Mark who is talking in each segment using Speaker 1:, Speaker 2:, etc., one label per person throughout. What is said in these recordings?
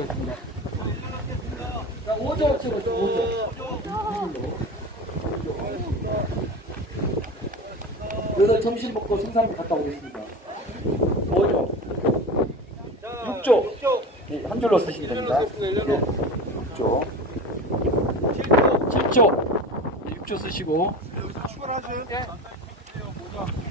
Speaker 1: 모셨습니다. 자, 5조 찍었죠, 5조. 그래서 점심 먹고 생산부 갔다 오겠습니다. 5조. 6조. 예, 한 줄로 쓰시면 됩니다. 예, 6조. 7조. 6조 쓰시고.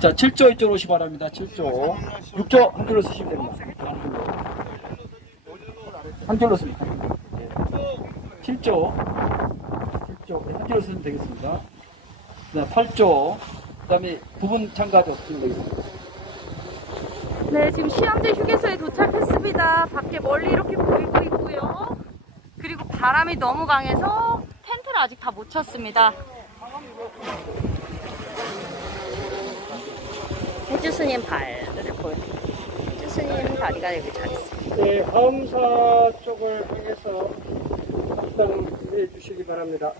Speaker 1: 자, 7조 이쪽으로 오시 바랍니다. 7조. 6조 한 줄로 쓰시면 3줄로서 이제 7조 7조 3줄로 쓰면 되겠습니다. 그다음 8조 그다음에 부분 참가조 쓰면 되겠습니다.
Speaker 2: 네, 지금 시암대 휴게소에 도착했습니다. 밖에 멀리 이렇게 보이고 있고요. 그리고 바람이 너무 강해서 텐트를 아직 다 못 쳤습니다. 해주스님 발을 네, 보여요. 해주스님 다리가 여기 잘 있습니다.
Speaker 3: 네, 다음 사 쪽을 향해서 합당 준비해 주시기 바랍니다.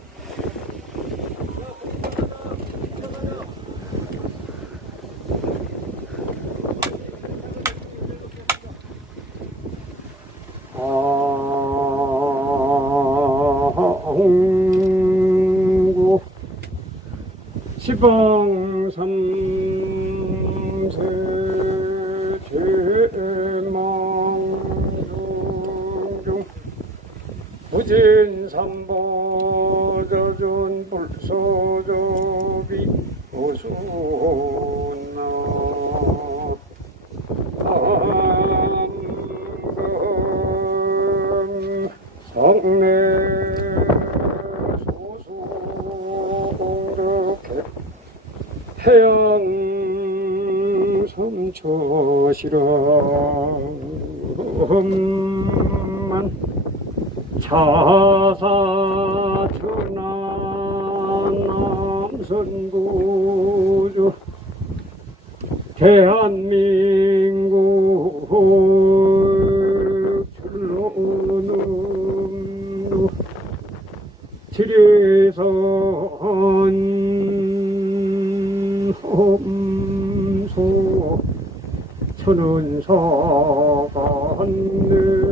Speaker 3: 홍구 시방 삼 무진 삼보저준 불소조비 오순나. 암금 성내 소수공덕해 해양 삼초시람 차사 천안 남선구주 대한민국 출로는 지리선 험소 천은사가 한내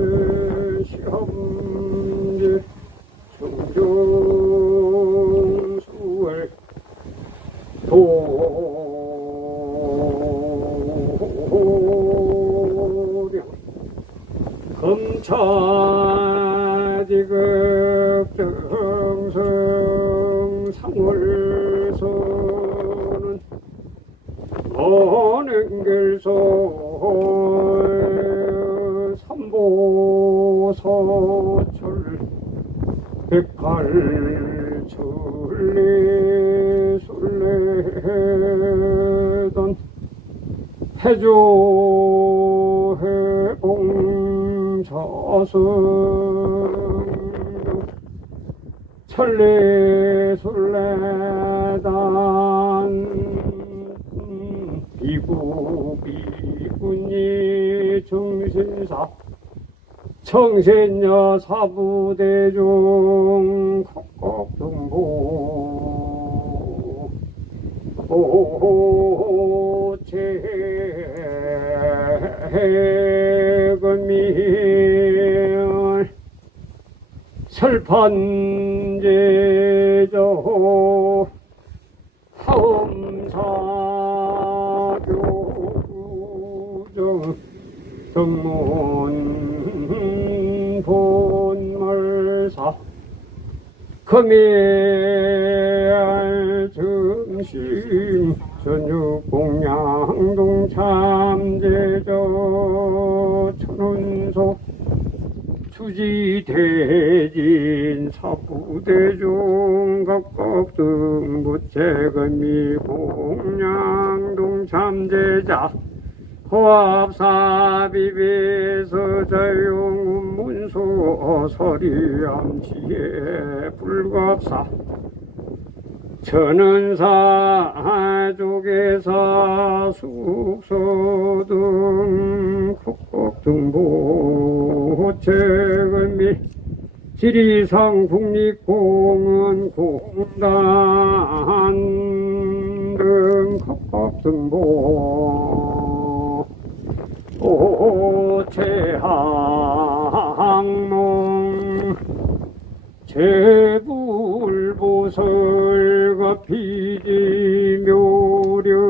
Speaker 3: 검차지급 정성 상월서는 원행결소 삼보서철 백팔출리 술래던 해조 해봉 자승 천리 술래단 비구 비군이 정신사 청신여 사부대중 각각등보 오체금이 설판제저 하음사교정 등문 본말사 금일 중심 전육공양동 참제저 천운소 수지대진 사부대중 각각 등 부채금이 공양동 참제자 호합사비비서 자용 문소 서리암지혜 불갑사 천은사 조계사 숙소 등 국곡 등보 책은미 지리상 국립공원 공단 등 각각등보 오체항 제불보설과 피지 묘력으로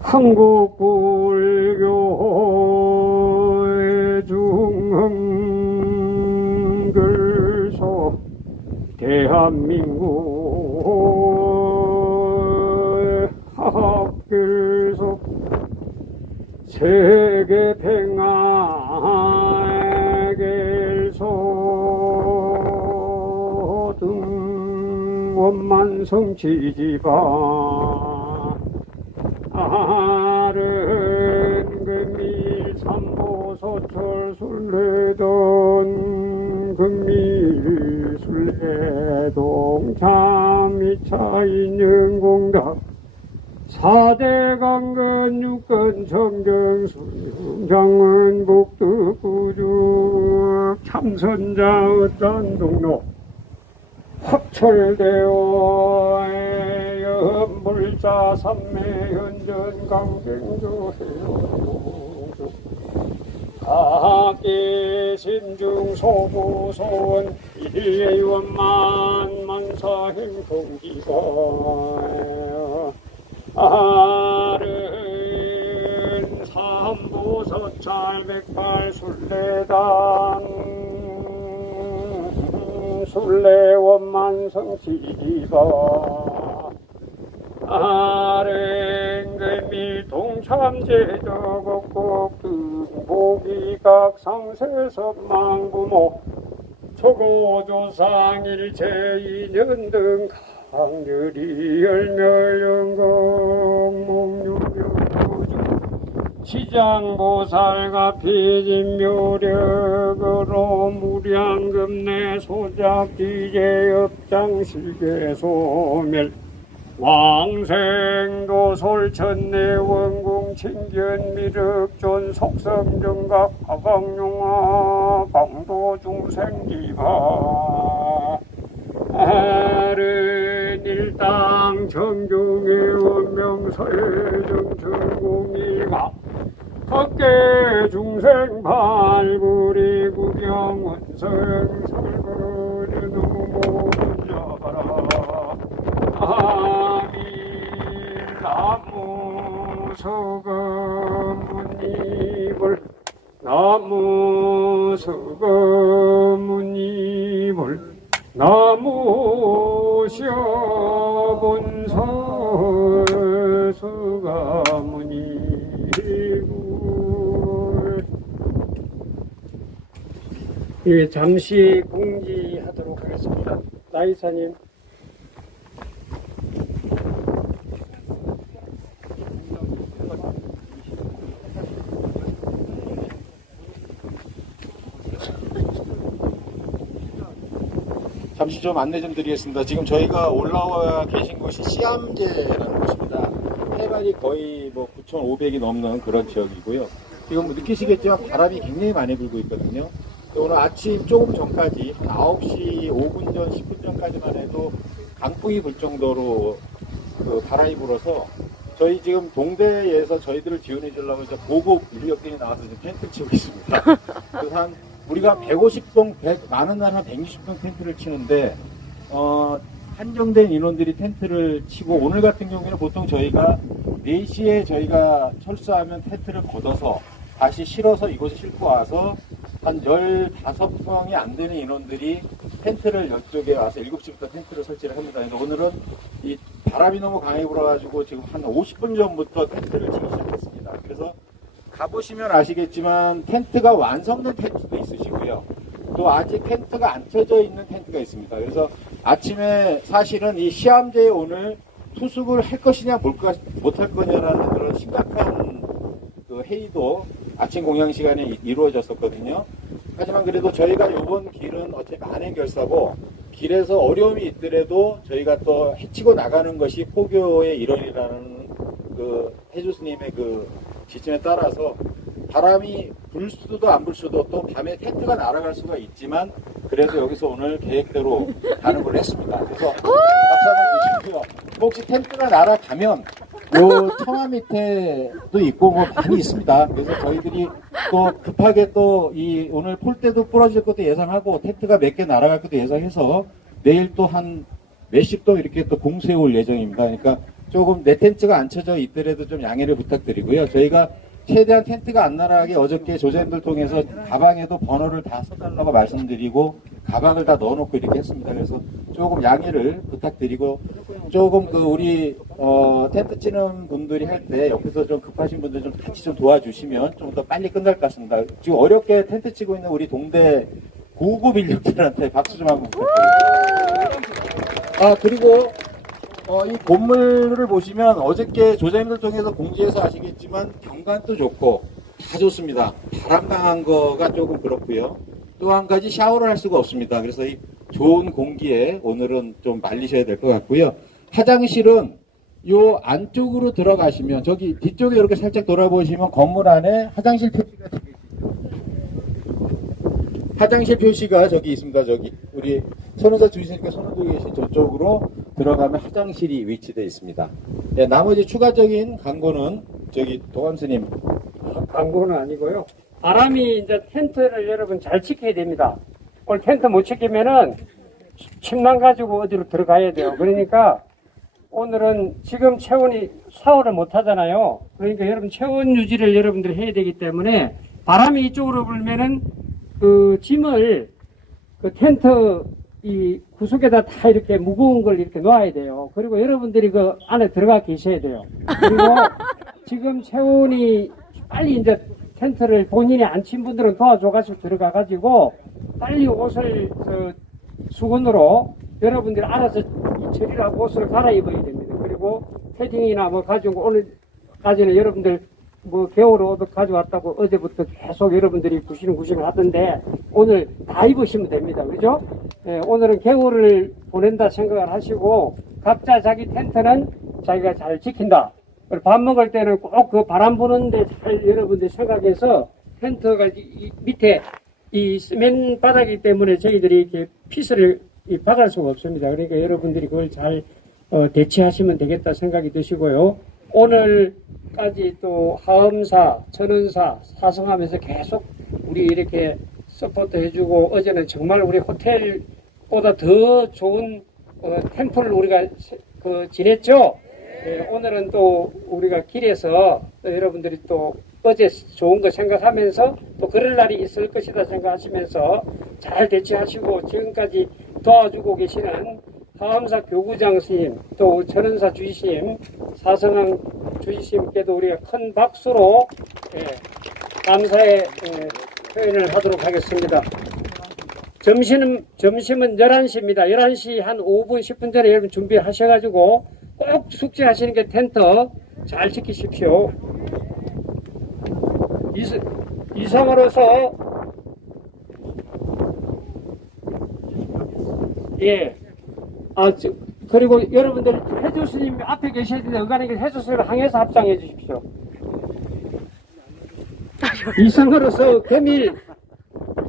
Speaker 3: 한국 지지바. 아른 금밀 삼보소철 술래던 금밀 술래동 참이차 인연공덕 사대 강근 육근 정경순 장은 복득 구주 참선자 어떤 동로? 합철되어 연 불자 삼매 현전 강경조 해요 각계 심중 소부 소원 일예원만 만사 행통기가 아른 삼보서찰 백팔 술래단 술래원만 성 지지바 아랭금이 동참제적곡곡 등보기각 상세선망부모 초고조상 일제인연 등 강렬이 열멸영공 목류명조주 시장보살과 피진묘력으로 무량금 내 소작 기제업장 실계 소멸 왕생도 솔천내 원궁 친견 미륵존 속성정각 화강용화 강도 중생기바. 아른 일당 정중의 원명설정 전공이가 각계 중생 발굴이 구경 원성 설거리 누모 잡아라 아밀 나무 서거문이불 나무 시어본설 서가문이불 예, 잠시 공지하도록 하겠습니다. 나이사님.
Speaker 4: 잠시 좀 안내 좀 드리겠습니다. 지금 저희가 올라와 계신 곳이 시암제라는 곳입니다. 해발이 거의 뭐 9,500이 넘는 그런 지역이고요. 지금 뭐 느끼시겠지만 바람이 굉장히 많이 불고 있거든요. 오늘 아침 조금 전까지 한 9시 5분 전, 10분 전까지만 해도 강풍이 불 정도로 그 바람이 불어서 저희 지금 동대에서 저희들을 지원해 주려고 이제 보급 인력들이 나와서 지금 텐트 치고 있습니다. 그래서 한 우리가 150동, 100, 많은 날 한 160동 텐트를 치는데 어, 한정된 인원들이 텐트를 치고 오늘 같은 경우에는 보통 저희가 4시에 저희가 철수하면 텐트를 걷어서 다시 실어서 이곳에 싣고 와서 한 15명이 안 되는 인원들이 텐트를 이쪽에 와서 7시부터 텐트를 설치를 합니다. 그래서 오늘은 이 바람이 너무 강하게 불어가지고 지금 한 50분 전부터 텐트를 치기 시작했습니다. 그래서 가보시면 아시겠지만 텐트가 완성된 텐트도 있으시고요. 또 아직 텐트가 안 쳐져 있는 텐트가 있습니다. 그래서 아침에 사실은 이 시암제에 오늘 투숙을 할 것이냐 못할 거냐라는 그런 심각한 그 회의도 아침 공양 시간에 이- 이루어졌었거든요. 하지만 그래도 저희가 이번 길은 어차피 안행결사고 길에서 어려움이 있더라도 저희가 또 해치고 나가는 것이 포교의 일원이라는 그 해주 스님의 그 지침에 따라서 바람이 불 수도 안 불 수도 또 밤에 텐트가 날아갈 수가 있지만 그래서 여기서 오늘 계획대로 가는 걸 했습니다. 그래서 박수 한번 주시고요. 혹시 텐트가 날아가면 요 청화 밑에도 있고 뭐 많이 있습니다. 그래서 저희들이 또 급하게 또 이 오늘 폴대도 부러질 것도 예상하고 텐트가 몇 개 날아갈 것도 예상해서 내일 또 한 몇십 동 이렇게 또 공수해 올 예정입니다. 그러니까 조금 내 텐트가 안 쳐져 있더라도 좀 양해를 부탁드리고요. 저희가 최대한 텐트가 안 날아가게 어저께 조제님들 통해서 가방에도 번호를 다 써달라고 말씀드리고 가방을 다 넣어놓고 이렇게 했습니다. 그래서 조금 양해를 부탁드리고 조금 그 우리 어, 텐트 치는 분들이 할 때 옆에서 좀 급하신 분들 좀 같이 좀 도와주시면 좀 더 빨리 끝날 것 같습니다. 지금 어렵게 텐트 치고 있는 우리 동대 고급 인력들한테 박수 좀 한번 부탁드립니다. 아 그리고 어, 이 건물을 보시면 어저께 조장님들 통해서 공지해서 아시겠지만 경관도 좋고 다 좋습니다. 바람 강한 거가 조금 그렇고요. 또 한 가지 샤워를 할 수가 없습니다. 그래서 이 좋은 공기에 오늘은 좀 말리셔야 될 것 같고요. 화장실은 요 안쪽으로 들어가시면 저기 뒤쪽에 이렇게 살짝 돌아보시면 건물 안에 화장실 표시가 되어 화장실 표시가 저기 있습니다. 저기 우리 선호사 주시니까 손을 보고 계신 저쪽으로 들어가면 화장실이 위치되어 있습니다. 네, 나머지 추가적인 광고는 저기 도감스님
Speaker 3: 광고는 아니고요. 바람이 이제 텐트를 여러분 잘 지켜야 됩니다. 오늘 텐트 못 지키면은 침낭 가지고 어디로 들어가야 돼요. 그러니까 오늘은 지금 체온이 샤워를 못 하잖아요. 그러니까 여러분 체온 유지를 여러분들이 해야 되기 때문에 바람이 이쪽으로 불면은 그 짐을 그 텐트 이 구석에다 다 이렇게 무거운 걸 이렇게 놓아야 돼요. 그리고 여러분들이 그 안에 들어가 계셔야 돼요. 그리고 지금 체온이 빨리 이제 텐트를 본인이 안 친 분들은 도와줘가지고 들어가가지고 빨리 옷을 그 수건으로 여러분들이 알아서 이 처리를 하고 옷을 갈아입어야 됩니다. 그리고 패딩이나 뭐 가지고 오늘까지는 여러분들 뭐 겨울 옷 가져왔다고 어제부터 계속 여러분들이 구시는 하던데 오늘 다 입으시면 됩니다. 그죠? 예, 오늘은 겨울을 보낸다 생각을 하시고 각자 자기 텐트는 자기가 잘 지킨다. 밥 먹을 때는 꼭 그 바람 부는데 잘 여러분들 생각해서 텐트가 이- 이 밑에 이 시멘 바닥이기 때문에 저희들이 이렇게 피스를 이 박을 수가 없습니다. 그러니까 여러분들이 그걸 잘 어, 대체하시면 되겠다 생각이 드시고요. 오늘까지 또 하엄사, 천은사, 사성하면서 계속 우리 이렇게 서포트 해주고 어제는 정말 우리 호텔보다 더 좋은 어, 템플을 우리가 세- 그 지냈죠. 예, 오늘은 또 우리가 길에서 또 여러분들이 또 어제 좋은 거 생각하면서 또 그럴 날이 있을 것이다 생각하시면서 잘 대처하시고 지금까지 도와주고 계시는 하암사 교구장 스님 또 천은사 주의심 사성항 주의심께도 우리가 큰 박수로 예, 감사의 예, 표현을 하도록 하겠습니다. 점심은, 점심은 11시입니다. 11시 한 5분, 10분 전에 여러분 준비하셔가지고 꼭 숙제하시는 게 텐트 잘 지키십시오. 이상으로서, 예. 아, 저, 그리고 여러분들 해주 스님 앞에 계셔야 되는데, 의관에게 해주 스님을 항해서 합장해 주십시오. 이상으로서 금일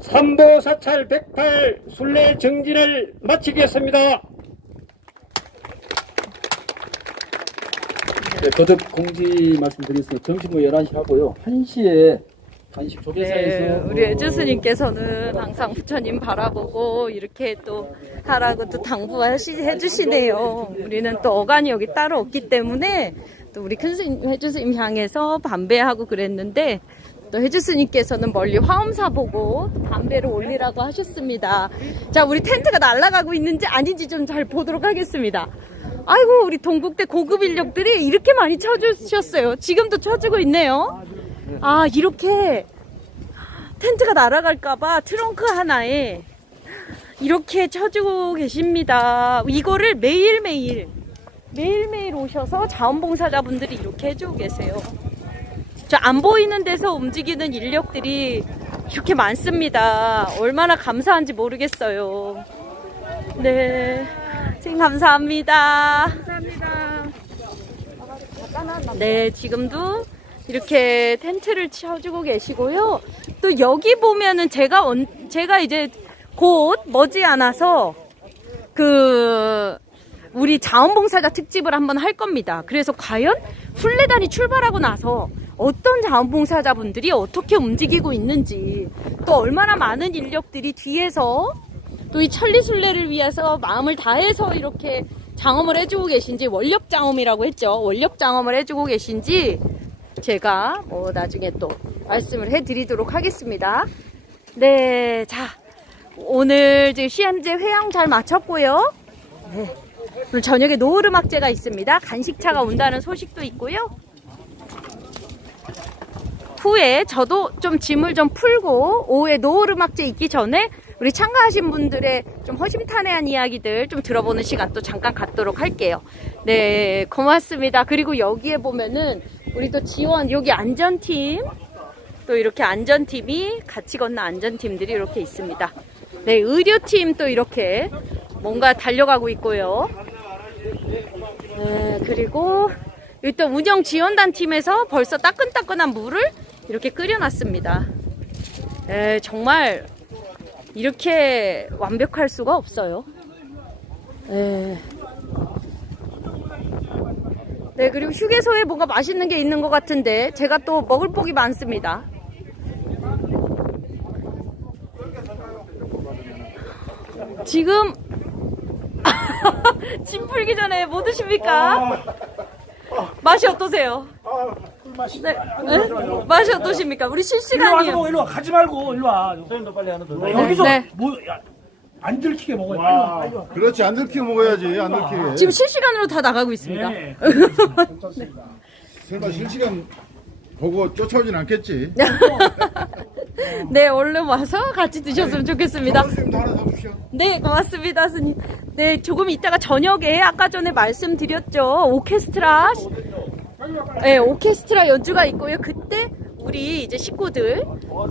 Speaker 3: 삼보 사찰 108 순례 정진을 마치겠습니다.
Speaker 1: 네, 거듭 공지 말씀드리겠습니다. 점심 후 11시 하고요. 1시에 간식 조계사에서
Speaker 2: 네, 우리
Speaker 1: 어,
Speaker 2: 애주스님께서는 항상 부처님 바라보고 이렇게 또 하라고 또 당부해 주시네요. 우리는 또 어간이 여기 따로 없기 때문에 또 우리 큰 스님, 해주스님 향해서 반배하고 그랬는데 또 해주스님께서는 멀리 화엄사 보고 담배를 올리라고 하셨습니다. 자, 우리 텐트가 날아가고 있는지 아닌지 좀 잘 보도록 하겠습니다. 아이고, 우리 동국대 고급 인력들이 이렇게 많이 쳐주셨어요. 지금도 쳐주고 있네요. 아, 이렇게 텐트가 날아갈까봐 트렁크 하나에 이렇게 쳐주고 계십니다. 이거를 매일매일, 매일매일 오셔서 자원봉사자분들이 이렇게 해주고 계세요. 저 안 보이는 데서 움직이는 인력들이 이렇게 많습니다. 얼마나 감사한지 모르겠어요. 네. 선생님 감사합니다. 감사합니다. 네, 지금도 이렇게 텐트를 쳐주고 계시고요. 또 여기 보면은 제가 언, 제가 이제 곧 머지않아서 그 우리 자원봉사자 특집을 한번 할 겁니다. 그래서 과연 순례단이 출발하고 나서 어떤 자원봉사자분들이 어떻게 움직이고 있는지 또 얼마나 많은 인력들이 뒤에서 또 이 천리순례를 위해서 마음을 다해서 이렇게 장엄을 해주고 계신지 원력 장엄이라고 했죠. 원력 장엄을 해주고 계신지 제가 뭐 나중에 또 말씀을 해드리도록 하겠습니다. 네, 자 오늘 지금 시험제 회양 잘 마쳤고요. 네, 오늘 저녁에 노을음악제가 있습니다. 간식차가 온다는 소식도 있고요. 후에 저도 좀 짐을 좀 풀고 오후에 노을음악제 있기 전에 우리 참가하신 분들의 좀 허심탄회한 이야기들 좀 들어보는 시간 또 잠깐 갖도록 할게요. 네, 고맙습니다. 그리고 여기에 보면은 우리 또 지원 여기 안전팀 또 이렇게 안전팀이 같이 걷는 안전팀들이 이렇게 있습니다. 네, 의료팀 또 이렇게 뭔가 달려가고 있고요. 네, 그리고 일단 운영 지원단 팀에서 벌써 따끈따끈한 물을 이렇게 끓여놨습니다. 에, 정말 이렇게 완벽할 수가 없어요. 에. 네, 그리고 휴게소에 뭔가 맛있는 게 있는 것 같은데 제가 또 먹을 복이 많습니다. 지금 짐 풀기 전에 뭐 드십니까? 맛이 어떠세요? 네, 네? 맛이 어떠십니까? 우리
Speaker 5: 일로 와서
Speaker 2: 실시간이요.
Speaker 5: 먹어, 일로 와. 가지 말고 일로 와. 선생님도 빨리 하는 여기서
Speaker 2: 네.
Speaker 5: 뭐, 야, 안 들키게 먹어요. 빨리 와, 빨리 와.
Speaker 4: 그렇지 안 들키고 먹어야지 안 들키게.
Speaker 2: 지금 실시간으로 다 나가고 있습니다.
Speaker 5: 네.
Speaker 4: 설마 실시간 보고 쫓아오진 않겠지.
Speaker 2: 네, 얼른 와서 같이 드셨으면 좋겠습니다.
Speaker 4: 선생님도 하나 더 주시오.
Speaker 2: 네, 고맙습니다, 스님. 네, 조금 이따가 저녁에 아까 전에 말씀드렸죠. 오케스트라. 네, 오케스트라 연주가 있고요. 그때 우리 이제 식구들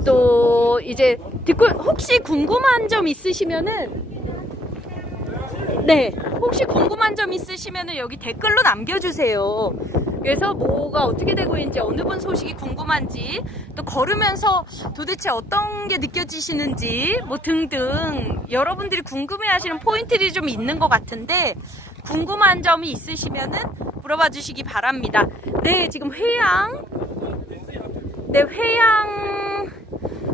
Speaker 2: 또 이제 듣고 혹시 궁금한 점 있으시면은 네, 혹시 궁금한 점 있으시면은 여기 댓글로 남겨주세요. 그래서 뭐가 어떻게 되고 있는지 어느 분 소식이 궁금한지 또 걸으면서 도대체 어떤 게 느껴지시는지 뭐 등등 여러분들이 궁금해하시는 포인트들이 좀 있는 것 같은데 궁금한 점이 있으시면은 물어봐 주시기 바랍니다. 네, 지금 회양 네 회양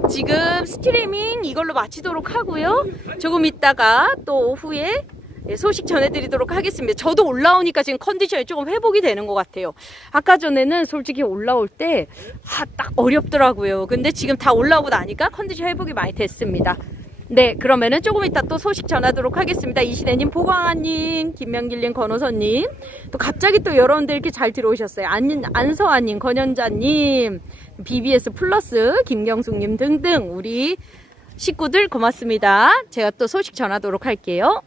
Speaker 2: 지금 스트리밍 이걸로 마치도록 하고요. 조금 있다가 또 오후에 예, 소식 전해드리도록 하겠습니다. 저도 올라오니까 지금 컨디션이 조금 회복이 되는 것 같아요. 아까 전에는 솔직히 올라올 때, 아, 딱 어렵더라고요. 근데 지금 다 올라오고 나니까 컨디션 회복이 많이 됐습니다. 네, 그러면은 조금 이따 또 소식 전하도록 하겠습니다. 이신혜님, 보광아님, 김명길님, 권호선님, 또 갑자기 또 여러분들 이렇게 잘 들어오셨어요. 안, 안서아님, 권현자님, BBS 플러스, 김경숙님 등등 우리 식구들 고맙습니다. 제가 또 소식 전하도록 할게요.